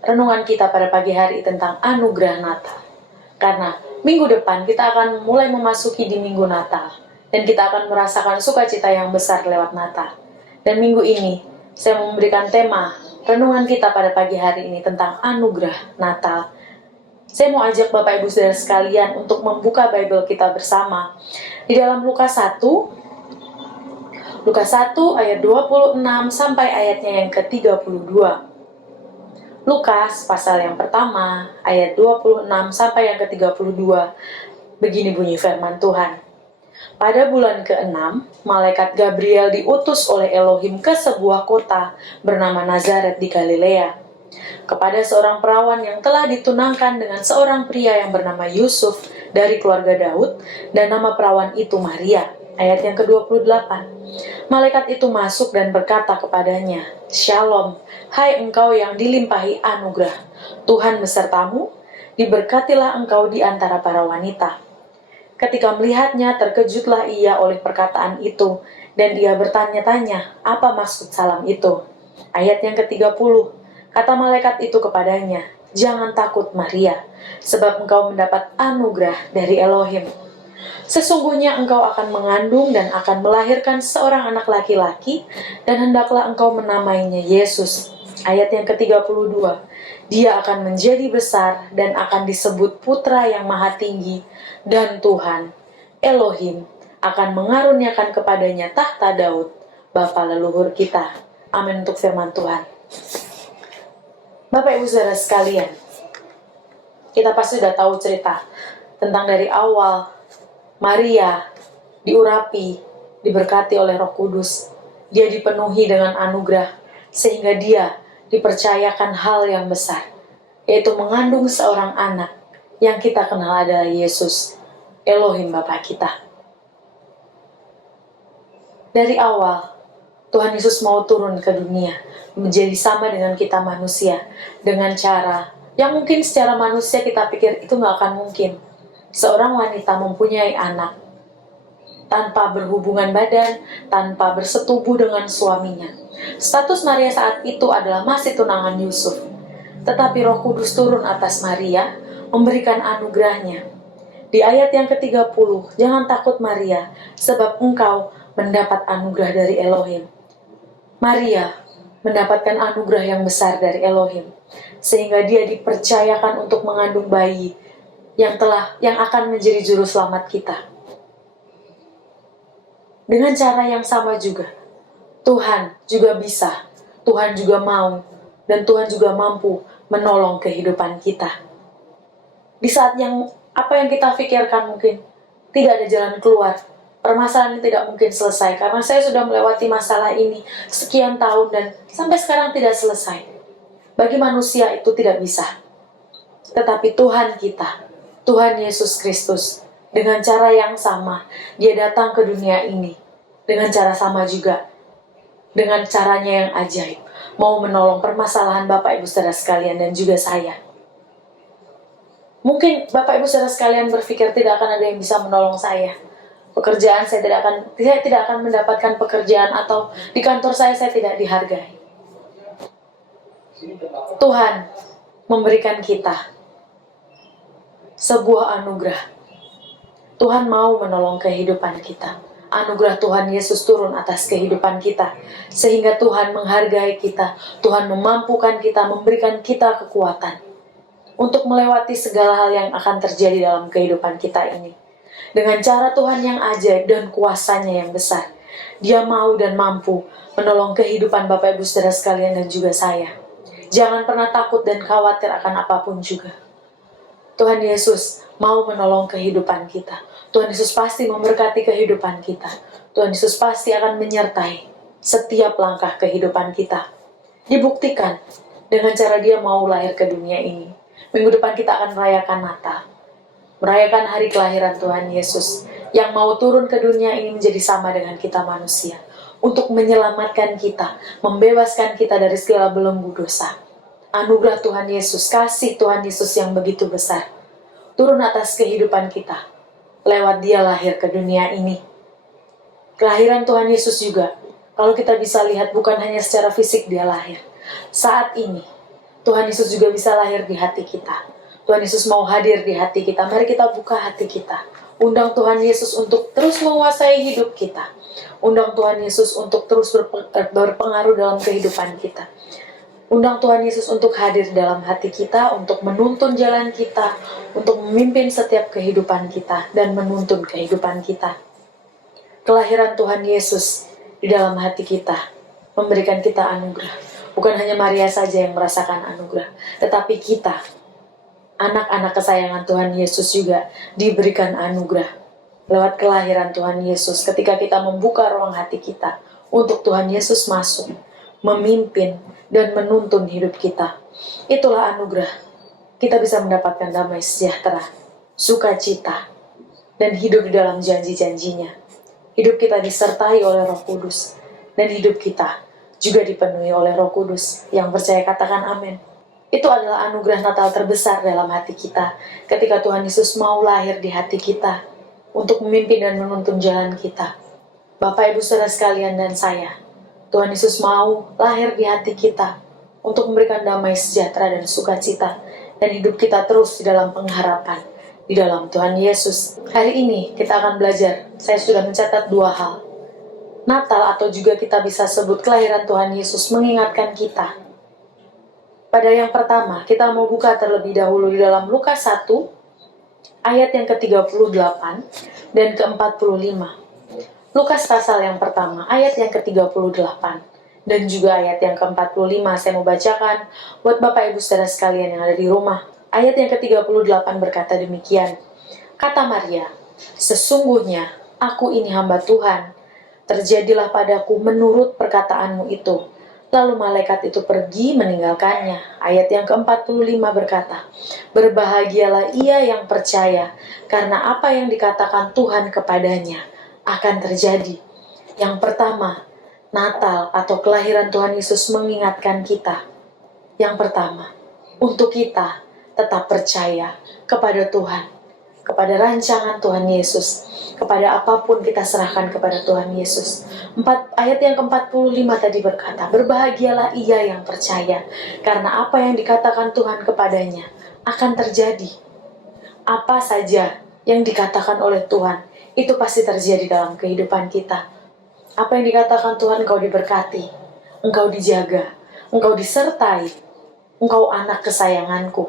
renungan kita pada pagi hari tentang anugerah Natal. Karena minggu depan kita akan mulai memasuki di minggu Natal, dan kita akan merasakan sukacita yang besar lewat Natal. Dan minggu ini, saya memberikan tema renungan kita pada pagi hari ini tentang anugerah Natal. Saya mau ajak Bapak Ibu Saudara sekalian untuk membuka Bible kita bersama di dalam Lukas 1 ayat 26 sampai ayatnya yang ke-32. Lukas pasal yang pertama ayat 26 sampai yang ke-32. Begini bunyi firman Tuhan. Pada bulan ke-6, malaikat Gabriel diutus oleh Elohim ke sebuah kota bernama Nazaret di Galilea, kepada seorang perawan yang telah ditunangkan dengan seorang pria yang bernama Yusuf dari keluarga Daud, dan nama perawan itu Maria. Ayat yang ke-28. Malaikat itu masuk dan berkata kepadanya, "Shalom, hai engkau yang dilimpahi anugerah, Tuhan besertamu, diberkatilah engkau di antara para wanita." Ketika melihatnya, terkejutlah ia oleh perkataan itu, dan ia bertanya-tanya, apa maksud salam itu? Ayat yang ke-30. Kata malaikat itu kepadanya, "Jangan takut Maria, sebab engkau mendapat anugerah dari Elohim. Sesungguhnya engkau akan mengandung dan akan melahirkan seorang anak laki-laki, dan hendaklah engkau menamainya Yesus." Ayat yang ke-32. Dia akan menjadi besar dan akan disebut Putra yang Maha Tinggi, dan Tuhan, Elohim, akan mengaruniakan kepadanya tahta Daud, bapa leluhur kita. Amin untuk firman Tuhan. Bapak Ibu Saudara sekalian, kita pasti sudah tahu cerita tentang dari awal Maria diurapi, diberkati oleh Roh Kudus. Dia dipenuhi dengan anugerah sehingga dia dipercayakan hal yang besar, yaitu mengandung seorang anak yang kita kenal adalah Yesus, Elohim Bapa kita. Dari awal, Tuhan Yesus mau turun ke dunia, menjadi sama dengan kita manusia, dengan cara yang mungkin secara manusia kita pikir itu nggak akan mungkin. Seorang wanita mempunyai anak tanpa berhubungan badan, tanpa bersetubuh dengan suaminya. Status Maria saat itu adalah masih tunangan Yusuf. Tetapi Roh Kudus turun atas Maria, memberikan anugerahnya. Di ayat yang ke-30, "Jangan takut Maria, sebab engkau mendapat anugerah dari Elohim." Maria mendapatkan anugerah yang besar dari Elohim, sehingga dia dipercayakan untuk mengandung bayi yang akan menjadi juru selamat kita. Dengan cara yang sama juga, Tuhan juga bisa, Tuhan juga mau, dan Tuhan juga mampu menolong kehidupan kita. Di saat apa yang kita pikirkan mungkin tidak ada jalan keluar, permasalahan ini tidak mungkin selesai, karena saya sudah melewati masalah ini sekian tahun dan sampai sekarang tidak selesai. Bagi manusia itu tidak bisa. Tetapi Tuhan kita, Tuhan Yesus Kristus, dengan cara yang sama, dia datang ke dunia ini. Dengan cara sama juga, dengan caranya yang ajaib, mau menolong permasalahan Bapak Ibu Saudara sekalian dan juga saya. Mungkin Bapak Ibu Saudara sekalian berpikir tidak akan ada yang bisa menolong saya. Pekerjaan saya tidak akan mendapatkan pekerjaan, atau di kantor saya tidak dihargai. Tuhan memberikan kita sebuah anugerah. Tuhan mau menolong kehidupan kita. Anugerah Tuhan Yesus turun atas kehidupan kita, sehingga Tuhan menghargai kita. Tuhan memampukan kita, memberikan kita kekuatan untuk melewati segala hal yang akan terjadi dalam kehidupan kita ini. Dengan cara Tuhan yang ajaib dan kuasanya yang besar, dia mau dan mampu menolong kehidupan Bapak Ibu Saudara sekalian dan juga saya. Jangan pernah takut dan khawatir akan apapun juga. Tuhan Yesus mau menolong kehidupan kita. Tuhan Yesus pasti memberkati kehidupan kita. Tuhan Yesus pasti akan menyertai setiap langkah kehidupan kita. Dibuktikan dengan cara dia mau lahir ke dunia ini. Minggu depan kita akan merayakan Natal, merayakan hari kelahiran Tuhan Yesus yang mau turun ke dunia ini menjadi sama dengan kita manusia, untuk menyelamatkan kita, membebaskan kita dari segala belenggu dosa. Anugerah Tuhan Yesus, kasih Tuhan Yesus yang begitu besar, turun atas kehidupan kita, lewat dia lahir ke dunia ini. Kelahiran Tuhan Yesus juga, kalau kita bisa lihat bukan hanya secara fisik dia lahir. Saat ini, Tuhan Yesus juga bisa lahir di hati kita. Tuhan Yesus mau hadir di hati kita. Mari kita buka hati kita. Undang Tuhan Yesus untuk terus menguasai hidup kita. Undang Tuhan Yesus untuk terus berpengaruh dalam kehidupan kita. Undang Tuhan Yesus untuk hadir dalam hati kita, untuk menuntun jalan kita, untuk memimpin setiap kehidupan kita, dan menuntun kehidupan kita. Kelahiran Tuhan Yesus di dalam hati kita memberikan kita anugerah. Bukan hanya Maria saja yang merasakan anugerah, tetapi kita, anak-anak kesayangan Tuhan Yesus juga diberikan anugerah. Lewat kelahiran Tuhan Yesus, ketika kita membuka ruang hati kita untuk Tuhan Yesus masuk, memimpin, dan menuntun hidup kita. Itulah anugerah. Kita bisa mendapatkan damai sejahtera, sukacita, dan hidup di dalam janji-janjinya. Hidup kita disertai oleh Roh Kudus, dan hidup kita juga dipenuhi oleh Roh Kudus. Yang percaya katakan amin. Itu adalah anugerah Natal terbesar dalam hati kita, ketika Tuhan Yesus mau lahir di hati kita, untuk memimpin dan menuntun jalan kita. Bapak, Ibu, Saudara sekalian, dan saya, Tuhan Yesus mau lahir di hati kita untuk memberikan damai sejahtera dan sukacita, dan hidup kita terus di dalam pengharapan di dalam Tuhan Yesus. Hari ini kita akan belajar, saya sudah mencatat 2 hal. Natal atau juga kita bisa sebut kelahiran Tuhan Yesus mengingatkan kita. Pada yang pertama, kita mau buka terlebih dahulu di dalam Lukas 1 ayat yang ke-38 dan ke-45. Lukas pasal yang pertama, ayat yang ke-38, dan juga ayat yang ke-45, saya mau bacakan buat Bapak Ibu Saudara sekalian yang ada di rumah. Ayat yang ke-38 berkata demikian, kata Maria, sesungguhnya aku ini hamba Tuhan, terjadilah padaku menurut perkataanmu itu. Lalu malaikat itu pergi meninggalkannya. Ayat yang ke-45 berkata, berbahagialah ia yang percaya, karena apa yang dikatakan Tuhan kepadanya akan terjadi. Yang pertama, Natal atau kelahiran Tuhan Yesus mengingatkan kita. Yang pertama, untuk kita tetap percaya kepada Tuhan, kepada rancangan Tuhan Yesus, kepada apapun kita serahkan kepada Tuhan Yesus. Ayat yang ke-45 tadi berkata, berbahagialah ia yang percaya, karena apa yang dikatakan Tuhan kepadanya akan terjadi. Apa saja yang dikatakan oleh Tuhan, itu pasti terjadi dalam kehidupan kita. Apa yang dikatakan Tuhan, engkau diberkati, engkau dijaga, engkau disertai, engkau anak kesayanganku,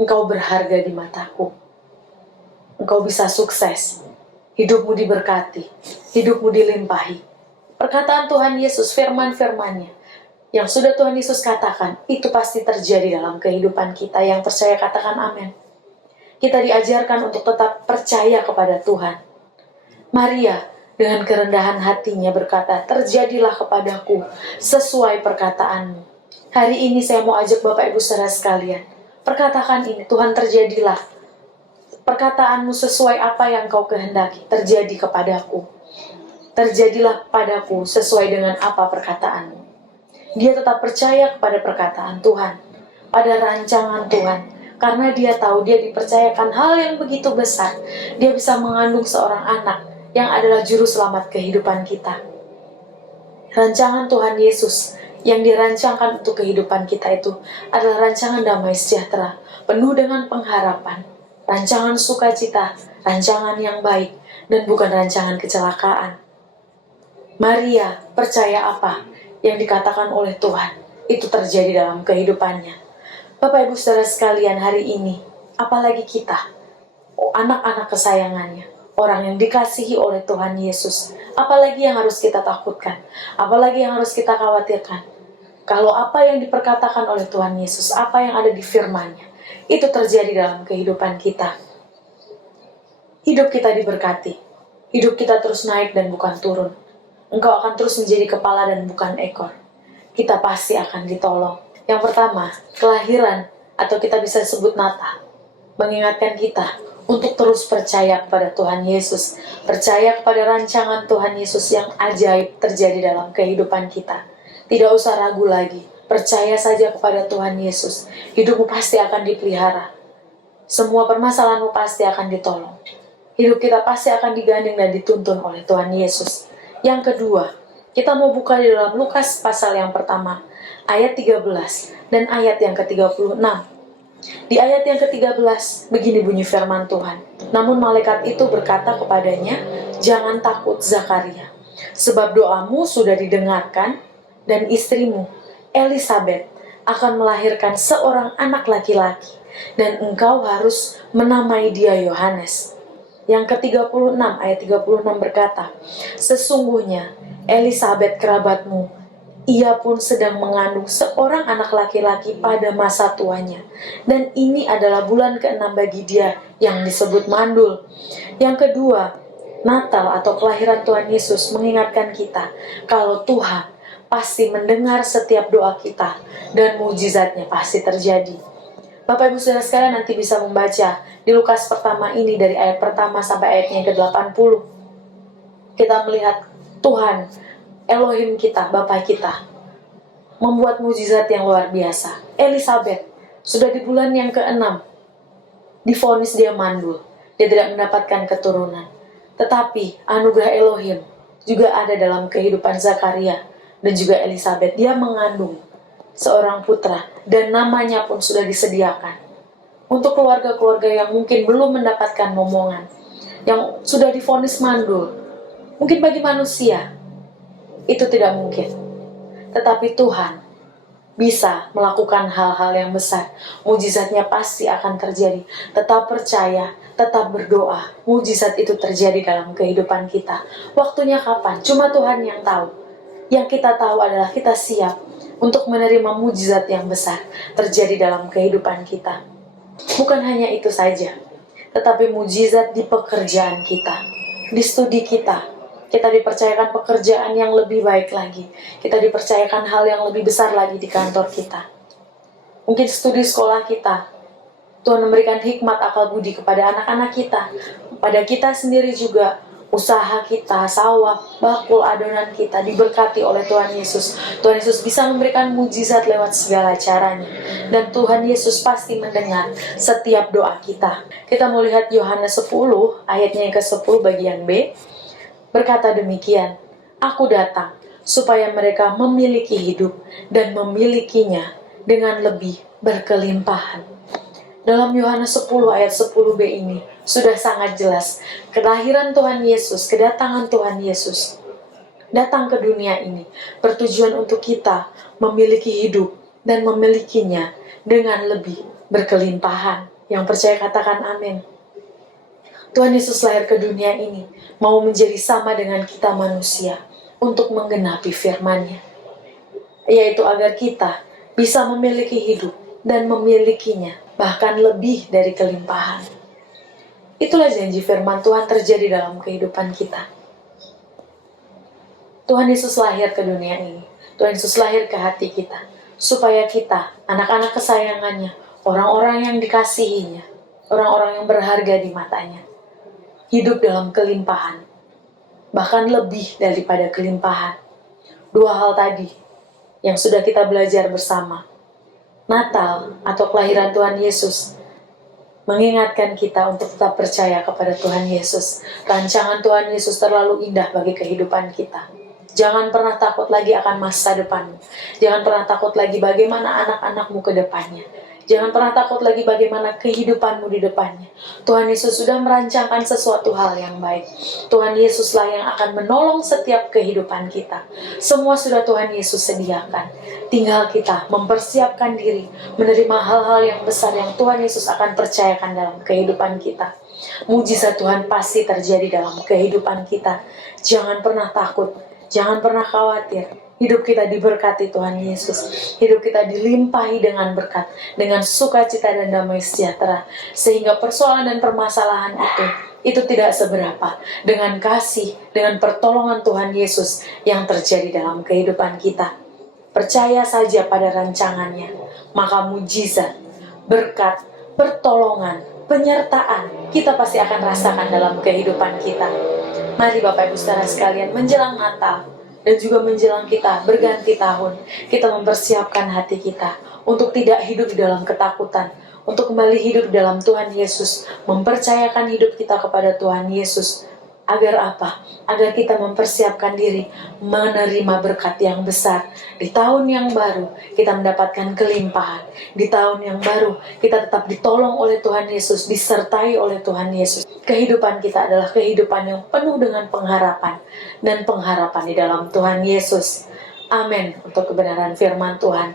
engkau berharga di mataku, engkau bisa sukses, hidupmu diberkati, hidupmu dilimpahi. Perkataan Tuhan Yesus, firman-firmannya, yang sudah Tuhan Yesus katakan, itu pasti terjadi dalam kehidupan kita. Yang percaya katakan amin. Kita diajarkan untuk tetap percaya kepada Tuhan. Maria dengan kerendahan hatinya berkata, terjadilah kepadaku sesuai perkataanmu. Hari ini saya mau ajak Bapak Ibu Saudara sekalian, perkatakan ini, Tuhan terjadilah. Perkataanmu sesuai apa yang kau kehendaki, terjadi kepadaku. Terjadilah padaku sesuai dengan apa perkataanmu. Dia tetap percaya kepada perkataan Tuhan, pada rancangan Tuhan. Karena dia tahu dia dipercayakan hal yang begitu besar. Dia bisa mengandung seorang anak yang adalah juru selamat kehidupan kita. Rancangan Tuhan Yesus yang dirancangkan untuk kehidupan kita itu adalah rancangan damai sejahtera, penuh dengan pengharapan, rancangan sukacita, rancangan yang baik, dan bukan rancangan kecelakaan. Maria percaya apa yang dikatakan oleh Tuhan, itu terjadi dalam kehidupannya. Bapak Ibu Saudara sekalian, hari ini, apalagi kita, anak-anak kesayangannya, orang yang dikasihi oleh Tuhan Yesus, apalagi yang harus kita takutkan, apalagi yang harus kita khawatirkan. Kalau apa yang diperkatakan oleh Tuhan Yesus, apa yang ada di firman-Nya, itu terjadi dalam kehidupan kita. Hidup kita diberkati, hidup kita terus naik dan bukan turun. Engkau akan terus menjadi kepala dan bukan ekor. Kita pasti akan ditolong. Yang pertama, kelahiran atau kita bisa sebut Natal, mengingatkan kita untuk terus percaya kepada Tuhan Yesus, percaya kepada rancangan Tuhan Yesus yang ajaib terjadi dalam kehidupan kita. Tidak usah ragu lagi, percaya saja kepada Tuhan Yesus. Hidupmu pasti akan dipelihara. Semua permasalahanmu pasti akan ditolong. Hidup kita pasti akan digandeng dan dituntun oleh Tuhan Yesus. Yang kedua, kita mau buka di dalam Lukas pasal yang pertama, ayat 13 dan ayat yang ke-36. Di ayat yang ke-13, begini bunyi firman Tuhan. Namun malaikat itu berkata kepadanya, "Jangan takut Zakaria, sebab doamu sudah didengarkan, dan istrimu, Elisabet, akan melahirkan seorang anak laki-laki, dan engkau harus menamai dia Yohanes." Yang ke-36, ayat 36 berkata, "Sesungguhnya Elisabet kerabatmu, ia pun sedang mengandung seorang anak laki-laki pada masa tuanya, dan ini adalah bulan ke-6 bagi dia yang disebut mandul." Yang kedua, Natal atau kelahiran Tuhan Yesus mengingatkan kita kalau Tuhan pasti mendengar setiap doa kita dan mujizatnya pasti terjadi. Bapak Ibu Saudara sekalian nanti bisa membaca di Lukas pertama ini dari ayat pertama sampai ayatnya yang ke-80. Kita melihat Tuhan, Elohim kita, Bapa kita, membuat mujizat yang luar biasa. Elisabet sudah di bulan yang ke-6 divonis dia mandul, dia tidak mendapatkan keturunan. Tetapi anugerah Elohim juga ada dalam kehidupan Zakaria dan juga Elisabet. Dia mengandung seorang putra dan namanya pun sudah disediakan. Untuk keluarga-keluarga yang mungkin belum mendapatkan momongan, yang sudah divonis mandul, mungkin bagi manusia itu tidak mungkin. Tetapi Tuhan bisa melakukan hal-hal yang besar. Mujizatnya pasti akan terjadi. Tetap percaya, tetap berdoa. Mujizat itu terjadi dalam kehidupan kita. Waktunya kapan? Cuma Tuhan yang tahu. Yang kita tahu adalah kita siap untuk menerima mujizat yang besar terjadi dalam kehidupan kita. Bukan hanya itu saja, tetapi mujizat di pekerjaan kita, di studi kita. Kita dipercayakan pekerjaan yang lebih baik lagi. Kita dipercayakan hal yang lebih besar lagi di kantor kita. Mungkin studi sekolah kita. Tuhan memberikan hikmat akal budi kepada anak-anak kita. Pada kita sendiri juga. Usaha kita, sawah, bakul, adonan kita diberkati oleh Tuhan Yesus. Tuhan Yesus bisa memberikan mujizat lewat segala caranya. Dan Tuhan Yesus pasti mendengar setiap doa kita. Kita mau lihat Yohanes 10, ayatnya yang ke-10 bagian B. Berkata demikian, "Aku datang supaya mereka memiliki hidup dan memilikinya dengan lebih berkelimpahan." Dalam Yohanes 10 ayat 10b ini sudah sangat jelas kelahiran Tuhan Yesus, kedatangan Tuhan Yesus datang ke dunia ini bertujuan untuk kita memiliki hidup dan memilikinya dengan lebih berkelimpahan. Yang percaya katakan amin. Tuhan Yesus lahir ke dunia ini mau menjadi sama dengan kita manusia untuk menggenapi firman-Nya, yaitu agar kita bisa memiliki hidup dan memilikinya bahkan lebih dari kelimpahan. Itulah janji firman Tuhan terjadi dalam kehidupan kita. Tuhan Yesus lahir ke dunia ini. Tuhan Yesus lahir ke hati kita supaya kita, anak-anak kesayangannya, orang-orang yang dikasihinya, orang-orang yang berharga di matanya, hidup dalam kelimpahan, bahkan lebih daripada kelimpahan. Dua hal tadi yang sudah kita belajar bersama. Natal atau kelahiran Tuhan Yesus mengingatkan kita untuk tetap percaya kepada Tuhan Yesus. Rancangan Tuhan Yesus terlalu indah bagi kehidupan kita. Jangan pernah takut lagi akan masa depanmu. Jangan pernah takut lagi bagaimana anak-anakmu ke depannya. Jangan pernah takut lagi bagaimana kehidupanmu di depannya. Tuhan Yesus sudah merancangkan sesuatu hal yang baik. Tuhan Yesuslah yang akan menolong setiap kehidupan kita. Semua sudah Tuhan Yesus sediakan. Tinggal kita mempersiapkan diri menerima hal-hal yang besar yang Tuhan Yesus akan percayakan dalam kehidupan kita. Mujizat Tuhan pasti terjadi dalam kehidupan kita. Jangan pernah takut, jangan pernah khawatir. Hidup kita diberkati Tuhan Yesus. Hidup kita dilimpahi dengan berkat, dengan sukacita dan damai sejahtera. Sehingga persoalan dan permasalahan itu tidak seberapa dengan kasih, dengan pertolongan Tuhan Yesus yang terjadi dalam kehidupan kita. Percaya saja pada rancangannya, maka mujizat, berkat, pertolongan, penyertaan kita pasti akan rasakan dalam kehidupan kita. Mari Bapak Ibu Saudara sekalian, menjelang Natal dan juga menjelang kita berganti tahun, kita mempersiapkan hati kita untuk tidak hidup di dalam ketakutan, untuk kembali hidup dalam Tuhan Yesus, mempercayakan hidup kita kepada Tuhan Yesus, Agar apa? Agar kita mempersiapkan diri menerima berkat yang besar. Di tahun yang baru kita mendapatkan kelimpahan. Di tahun yang baru kita tetap ditolong oleh Tuhan Yesus, disertai oleh Tuhan Yesus. Kehidupan kita adalah kehidupan yang penuh dengan pengharapan. Dan pengharapan di dalam Tuhan Yesus. Amin. Untuk kebenaran firman Tuhan.